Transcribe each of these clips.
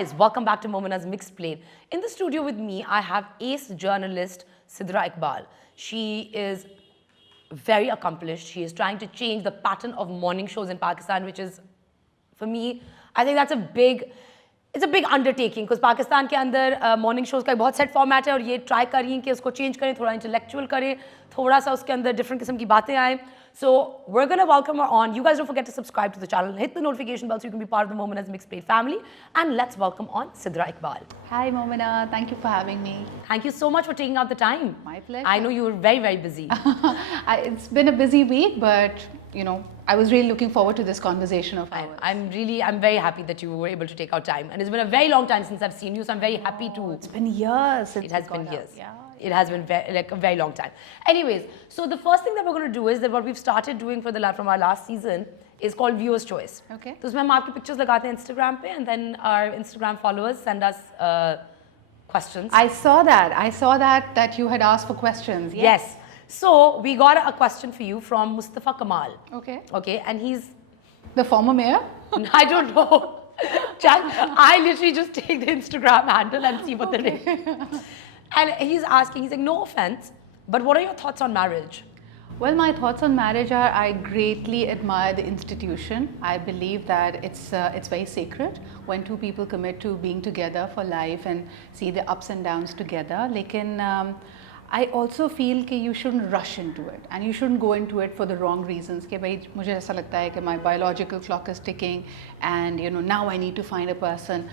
guys, welcome back to Momina's Mixed Plate. In the studio with me, I have ace journalist Sidra Iqbal. She is very accomplished. She is trying to change the pattern of morning shows in Pakistan, which is, for me, I think that's it's a big undertaking because Pakistan के अंदर morning shows का एक बहुत set format है और ये try कर रही हैं कि उसको change करें, थोड़ा intellectual करें, थोड़ा सा उसके अंदर different किस्म की बातें आएं. So we're going to welcome her on. You guys don't forget to subscribe to the channel, hit the notification bell so you can be part of the Momina's Mixed Plate family. And let's welcome on Sidra Iqbal. Hi Momina, thank you for having me. Thank you so much for taking out the time. My pleasure. I know you were very, very busy. It's been a busy week, but you know, I was really looking forward to this conversation of ours. I'm very happy that you were able to take out time. And it's been a very long time since I've seen you, so I'm very happy to. It's been years since it has been years. Yeah. It has been like a very long time. Anyways, so the first thing that we're going to do is that what we've started doing from our last season is called Viewers Choice. Okay. So उसमें हम आपकी pictures लगाते हैं Instagram पे, and then our Instagram followers send us questions. I saw that you had asked for questions. Yes. So we got a question for you from Mustafa Kamal. Okay. Okay, and he's the former mayor. I don't know. I literally just take the Instagram handle and see what the name. And he's asking, he's like, no offense, but what are your thoughts on marriage? Well, my thoughts on marriage are I greatly admire the institution. I believe that it's very sacred when two people commit to being together for life and see the ups and downs together. Lekin, I also feel that you shouldn't rush into it and you shouldn't go into it for the wrong reasons. कि भाई मुझे ऐसा लगता है कि my biological clock is ticking and you know now I need to find a person.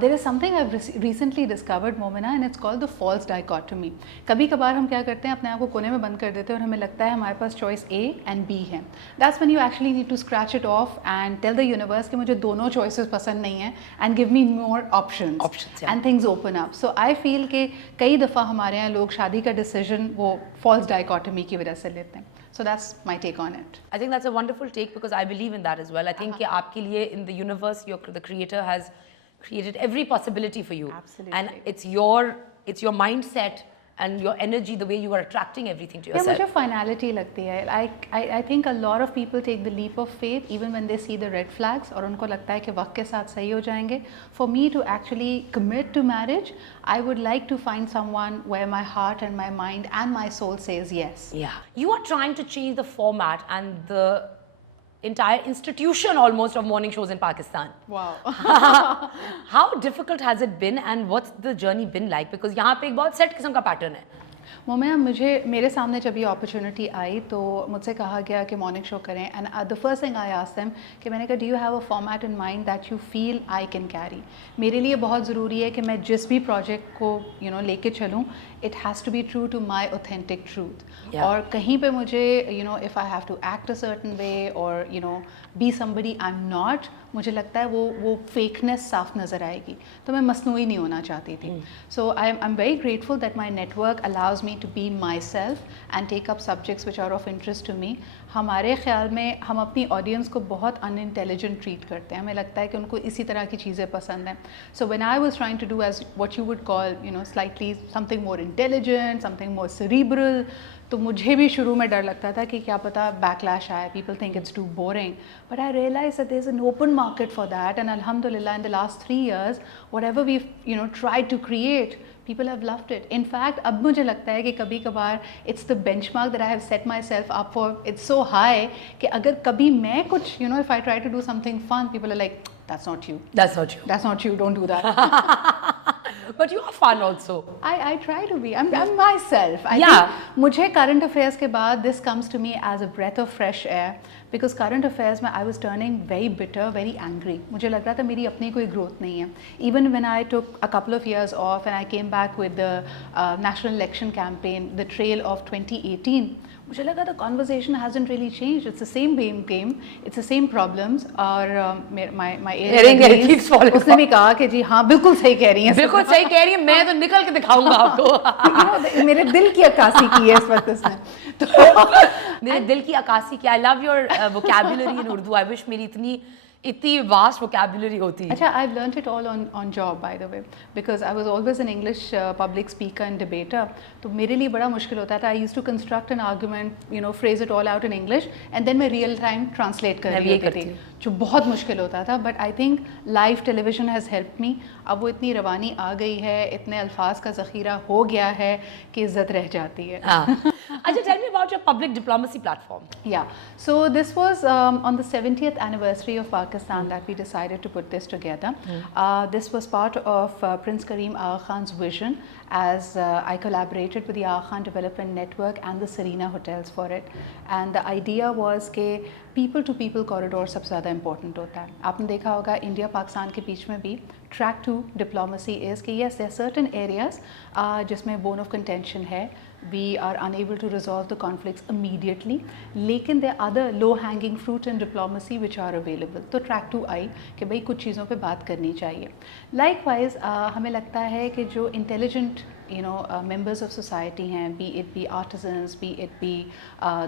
There is something I've recently discovered, Momina, and it's called the false dichotomy. कभी कभार हम क्या करते हैं अपने आप को कोने में बंद कर देते हैं और हमें लगता है हमारे पास choice A and B है. That's when you actually need to scratch it off and tell the universe कि मुझे दोनों choices पसंद नहीं हैं and give me more options. Yeah. And things open up. So I feel कि कई दफ़ा हमारे यहाँ लोग शादी decision वो false dichotomy की वजह से लेते हैं. So that's my take on it. I think that's a wonderful take because I believe in that as well. I think कि आपके लिए in the universe, the creator has created every possibility for you. Absolutely. And it's your mindset and your energy, the way you are attracting everything to yourself. मुझे finality लगती है. I think a lot of people take the leap of faith even when they see the red flags और उनको लगता है कि वक्त के साथ सही हो जाएंगे. For me to actually commit to marriage, I would like to find someone where my heart and my mind and my soul says yes. Yeah. You are trying to change the format and the entire institution almost of morning shows in Pakistan. Wow. How difficult has it been and what's the journey been like? Because यहाँ पे एक बहुत set किस्म का pattern है. मोमिना मेरे सामने जब ये अपॉर्चुनिटी आई तो मुझसे कहा गया कि मॉर्निंग शो करें and the first thing I asked them कि मैंने कहा do you have a format in mind that you feel I can carry. मेरे लिए बहुत ज़रूरी है कि मैं जिस भी प्रोजेक्ट को लेके चलूँ it has to be true to my authentic truth. Yeah. और कहीं पे मुझे if I have to act a certain way or be somebody I'm not, मुझे लगता है वो fakeness साफ नज़र आएगी. तो मैं मसनूई नहीं होना चाहती थी. So I'm very grateful that my network allows me to be myself and take up subjects which are of interest to me. हमारे ख्याल में हम अपनी ऑडियंस को बहुत unintelligent ट्रीट करते हैं. हमें लगता है कि उनको इसी तरह की चीज़ें पसंद हैं. So when I was trying to do as what you would call slightly something more intelligent, something more cerebral, तो मुझे भी शुरू में डर लगता था कि क्या पता backlash आए, people think it's too boring. But I realized that there's an open market for that, and alhamdulillah in the last 3 years, whatever we've tried to create, people have loved it. In fact, अब मुझे लगता है कि कभी कभार it's the benchmark that I have set myself up for. It's so high कि अगर कभी मैं कुछ if I try to do something fun, people are like, that's not you. That's not you. That's not you. Don't do that. But you are fun also. I try to be. I'm myself. I Yeah. think मुझे current affairs के बाद this comes to me as a breath of fresh air because current affairs में I was turning very bitter, very angry. मुझे लग रहा था मेरी अपनी कोई growth नहीं है. Even when I took a couple of years off and I came back with the national election campaign, the trail of 2018. मुझे लगा the conversation hasn't really changed. It's the same game. It's the same problems. और my उसने भी कहा कि जी हाँ बिल्कुल सही कह रही हैं. बिल्कुल सही कह रही हैं. मैं तो निकल के दिखाऊंगा आपको. मेरे दिल की अक्कासी की है इस वक्त इसने. मेरे दिल की अक्कासी की. I love your vocabulary in Urdu. I wish मेरी इतनी vast vocabulary होती. अच्छा, I've learnt it all on job by the way because I was always an English public speaker and debater. तो मेरे लिए बड़ा मुश्किल होता था. I used to construct an argument, phrase it all out in English and then मैं real time translate कर रही होती थी. जो बहुत मुश्किल होता था, but I think live television has help me. अब वो इतनी रवानी आ गई है, इतने अल्फाज का ज़ख़ीरा हो गया है कि इज़्ज़त रह जाती है. Ajay, tell me about your public diplomacy platform. Yeah, so this was on the 70th anniversary of Pakistan that we decided to put this together. This was part of Prince Karim Aga Khan's vision, as I collaborated with the Aga Khan Development Network and the Serena Hotels for it. And the idea was कि people to people corridor सबसे ज़्यादा important होता है. आपने देखा होगा India Pakistan के बीच में भी track to diplomacy is कि yes, there are certain areas जिसमें bone of contention है. We are unable to resolve the conflicts immediately, लेकिन there are other low hanging fruit in diplomacy which are available. तो track to आई कि भाई कुछ चीज़ों पे बात करनी चाहिए. Likewise हमें लगता है कि जो intelligent members of society हैं, be it be artisans, be it be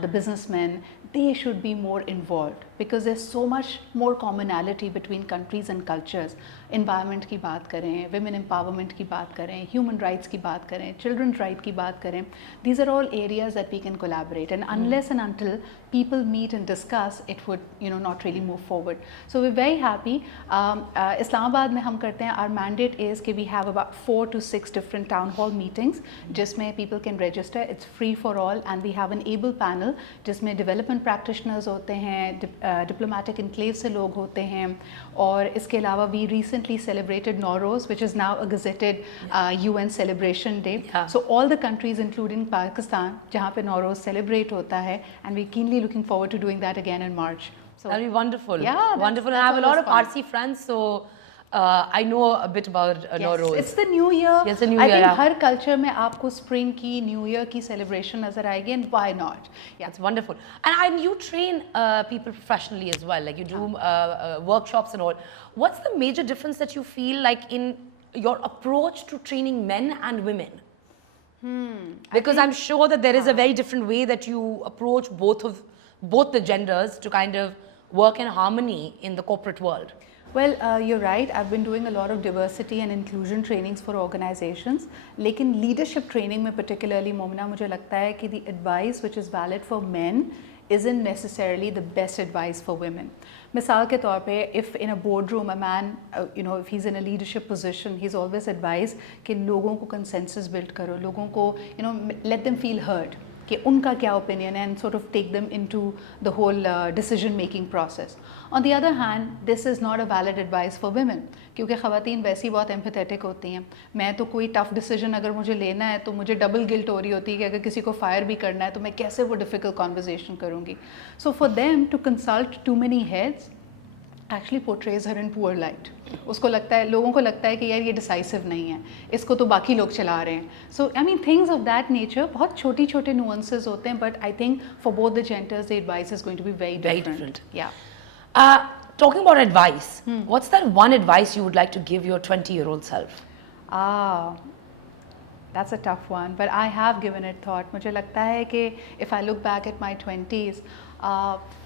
the businessmen, they should be more involved because there's so much more commonality between countries and cultures. Environment की बात करें, women empowerment की बात करें, human rights की बात करें, children's right की बात करें, these are all areas that we can collaborate, and unless and until people meet and discuss, it would not really move forward. So we're very happy. Islamabad में हम करते हैं, our mandate is कि we have about 4 to 6 different town hall meetings जिसमें people can register. It's free for all, and we have an able panel जिसमें development practitioners होते हैं, diplomatic enclave से लोग होते हैं, और इसके अलावा we recently celebrated Nowruz, which is now a gazetted UN celebration day. So all the countries including Pakistan जहाँ पे Nowruz celebrate होता है, and we're keenly looking forward to doing that again in March. So that'll be wonderful. Yeah, wonderful. And I have a lot of Parsi friends, so I know a bit about Nowruz. It's the new year. Yes, the new year. I think her culture में आपको spring की, new year की celebration नजर आएगी, and why not? Yeah, it's wonderful. And you train people professionally as well. Like you do workshops and all. What's the major difference that you feel like in your approach to training men and women? Because I'm sure that there is a very different way that you approach both the genders to kind of work in harmony in the corporate world. Well, you're right. I've been doing a lot of diversity and inclusion trainings for organizations. लेकिन leadership training में particularly, Momina, मुझे लगता है कि the advice which is valid for men isn't necessarily the best advice for women. मिसाल के तौर पे, if in a boardroom a man, if he's in a leadership position, he's always advised कि लोगों को consensus build करो, लोगों को, let them feel heard. कि उनका क्या opinion है, and sort of take them into the whole decision making process. On the other hand, this is not a valid advice for women, क्योंकि ख़वातीन वैसे ही बहुत empathetic होती हैं. मैं तो कोई tough decision अगर मुझे लेना है तो मुझे double guilt हो रही होती है कि अगर किसी को fire भी करना है तो मैं कैसे वो difficult conversation करूँगी. So for them to consult too many heads actually portrays her in poor light. उसको लगता है, लोगों को लगता है कि यार ये decisive नहीं है, इसको तो बाकी लोग चला रहे हैं. So I mean things of that nature, बहुत छोटी छोटे nuances होते हैं, but I think for both the genders the advice is going to be very different. Yeah. Talking about advice, what's that one advice you would like to give your 20-year-old self? That's a tough one, but I have given it thought. मुझे लगता है कि if I look back at my 20s,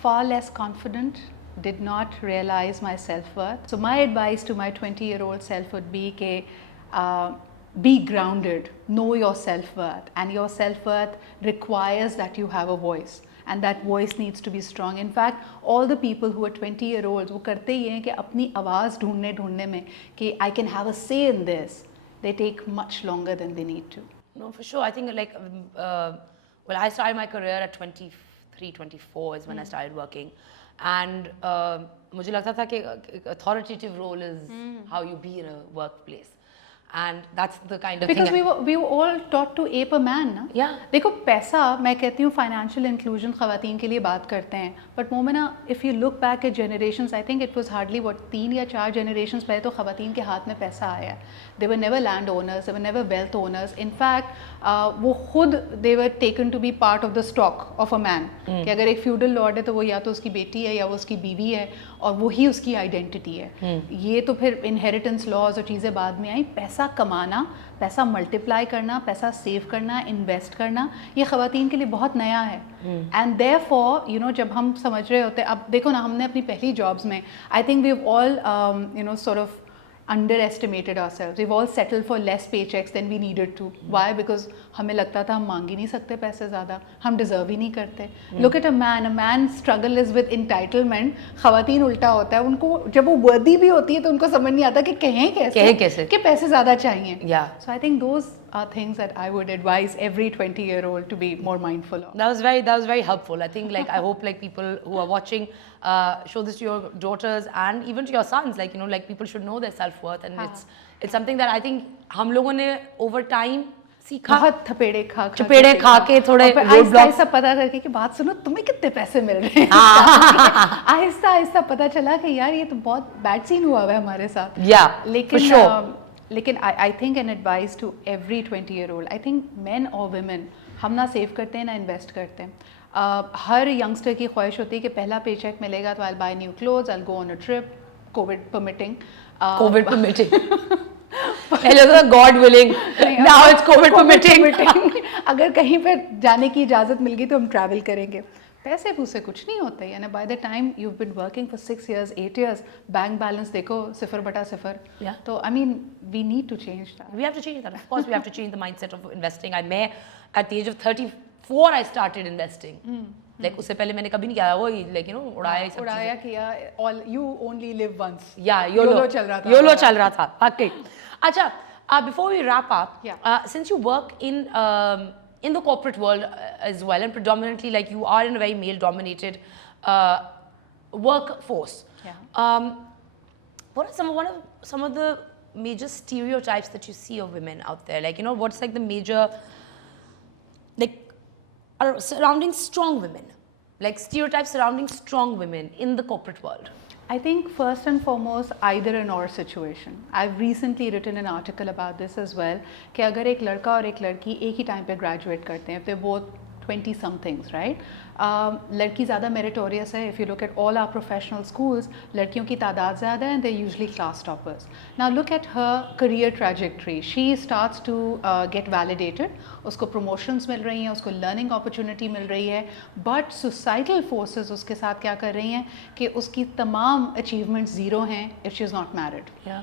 far less confident, did not realize my self-worth. So my advice to my 20-year-old self would be कि be grounded, know your self-worth, and your self-worth requires that you have a voice, and that voice needs to be strong. In fact, all the people who are 20-year-olds वो करते ही हैं कि अपनी आवाज़ ढूंढने में कि I can have a say in this, they take much longer than they need to. No, for sure. I think like, well, I started my career at 23, 24 is when I started working. And मुझे लगता था कि authoritative role is how you be in a workplace, and that's the kind of because thing we were all taught to ape a man, ना? Yeah. देखो पैसा, मैं कहती हूँ financial inclusion ख़वातीन के लिए बात करते हैं, but Momina, if you look back at generations, I think it was hardly 3 या 4 generations पहले तो ख़वातीन के हाथ में पैसा आया. They were never landowners, they were never wealth owners. In fact, वो खुद they were taken to be part of the stock of a man. कि अगर एक feudal lord है तो वो या तो उसकी बेटी है या वो उसकी बीवी है और वो ही उसकी identity है. ये तो फिर inheritance laws और चीज़ें बाद में आई. पैसा कमाना, पैसा multiply करना, पैसा save करना, invest करना, ये ख़वातीन के लिए बहुत नया है. And therefore, जब हम समझ रहे होते हैं, अब देखो ना, हमने अपनी पहली jobs में, I think we've all, sort of underestimated ourselves. We've all settled for less paychecks than we needed to. Why? Because हमें लगता था हम मांग ही नहीं सकते पैसे ज़्यादा, हम deserve ही नहीं करते. Look at a man's struggle is with entitlement. ख़वातीन उल्टा होता है, उनको जब वो worthy भी होती है तो उनको समझ नहीं आता कि कहें कैसे कि पैसे ज़्यादा चाहिए. Yeah. So I think those are things that I would advise every 20-year-old to be more mindful of. That was very helpful. I think I hope people who are watching show this to your daughters and even to your sons. People should know their self-worth, and it's something that I think हम लोगों ने over time सीखा. बहुत थपेड़े खा के थोड़े आहिस्ता पता करके कि बात सुनो तुम्हें कितने पैसे मिल रहे हैं. आहिस्ता पता चला कि यार ये तो बहुत बैड सीन हुआ है हमारे साथ. लेकिन I think an advice to every 20-year-old, I think men or women, हम ना सेव करते हैं ना इन्वेस्ट करते हैं. हर यंगस्टर की ख्वाहिश होती है कि पहला पेचेक मिलेगा तो I'll buy new clothes, I'll go on a trip, COVID permitting. पहले तो God willing, now it's COVID permitting. अगर कहीं पर जाने की इजाज़त मिल गई तो हम ट्रैवल करेंगे. पैसे पूसे कुछ नहीं होते यानी by the time you've been working for 6 years, 8 years, bank balance देखो 0/0. Yeah. तो I mean we need to change that. We have to change that. Of course, we have to change the mindset of investing. At the age of 34, I started investing. उससे पहले मैंने कभी नहीं किया वो उड़ाया किया. All you only live once. Yeah, YOLO चल रहा था. Okay. अच्छा, before we wrap up, since you work in the corporate world as well, and predominantly you are in a very male-dominated workforce. Yeah. What are some of the major stereotypes that you see of women out there? What's the major surrounding strong women, stereotypes surrounding strong women in the corporate world? I think first and foremost, either and or situation. I've recently written an article about this as well. कि अगर एक लड़का और एक लड़की एक ही time पे graduate करते हैं, if they're both 20 somethings, right? लड़की ज़्यादा meritorious है. If you look at all our professional schools, लड़कियों की तादाद ज़्यादा है and they're usually class toppers. Now look at her career trajectory. She starts to get validated. उसको promotions मिल रही हैं, उसको learning opportunity मिल रही है. But societal forces उसके साथ क्या कर रही हैं कि उसकी तमाम achievements zero हैं if she's not married. Yeah.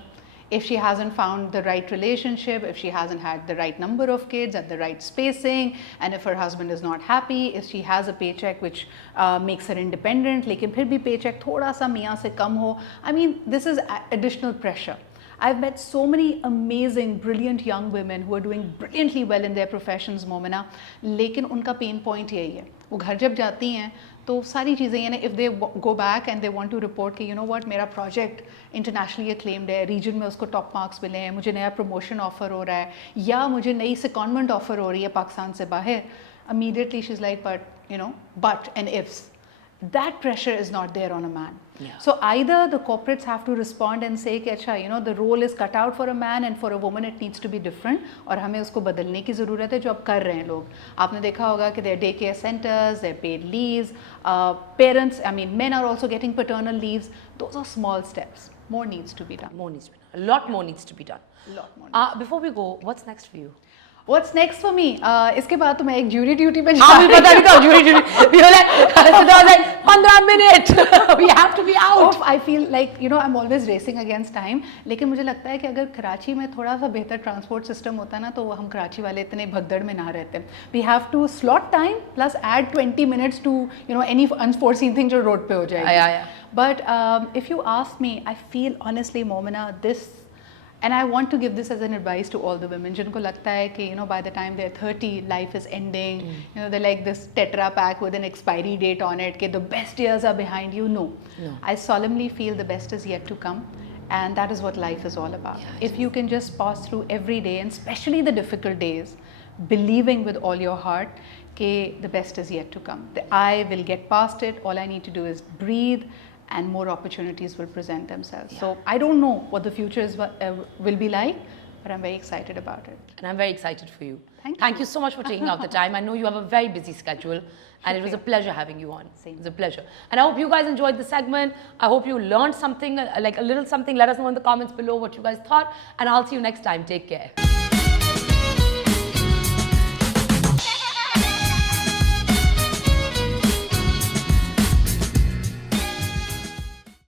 If she hasn't found the right relationship, if she hasn't had the right number of kids at the right spacing, and if her husband is not happy, if she has a paycheck which makes her independent, लेकिन फिर भी paycheck थोड़ा सा मियाँ से कम हो, I mean, this is additional pressure. I've met so many amazing, brilliant young women who are doing brilliantly well in their professions, Momina, लेकिन उनका pain point यही है. वो घर जब जाती हैं तो सारी चीज़ें यानी if they go back and they want to report कि you know what, मेरा project internationally acclaimed है, region में उसको top marks मिले हैं, मुझे नया promotion offer हो रहा है या मुझे नई secondment offer हो रही है पाकिस्तान से बाहर, immediately she's like but and ifs. That pressure is not there on a man. Yeah. So either the corporates have to respond and say कि अच्छा the role is cut out for a man and for a woman it needs to be different और हमें उसको बदलने की ज़रूरत है जो अब कर रहे हैं लोग. आपने देखा होगा कि there are daycare centers, there are paid leaves, parents, I mean men are also getting paternal leaves. Those are small steps. More needs to be done. A lot more needs to be done. Before we go, what's next for you? What's next for me? इसके बाद तो मैं एक jury duty पे हाँ मुझे पता नहीं था jury duty. We were like 15 minutes. We have to be out. I feel like I'm always racing against time. लेकिन मुझे लगता है कि अगर कराची में थोड़ा सा बेहतर ट्रांसपोर्ट सिस्टम होता ना तो हम कराची वाले इतने भगदड़ में ना रहते. We have to slot time plus add 20 minutes to any unforeseen thing जो road पे हो जाएगी. Yeah. But if you ask me, I feel honestly, Momina, this. And I want to give this as an advice to all the women जिनको लगता है कि by the time they're 30 life is ending, they're like this tetra pack with an expiry date on it कि the best years are behind you. No. I solemnly feel the best is yet to come, and that is what life is all about. If you can just pass through every day and especially the difficult days believing with all your heart कि the best is yet to come. I will get past it. All I need to do is breathe and more opportunities will present themselves. So I don't know what the future will be like, but I'm very excited about it. And I'm very excited for you. Thank you so much for taking out the time. I know you have a very busy schedule, and it was a pleasure having you on. It was a pleasure. And I hope you guys enjoyed the segment. I hope you learned something, like a little something. Let us know in the comments below what you guys thought, and I'll see you next time. Take care.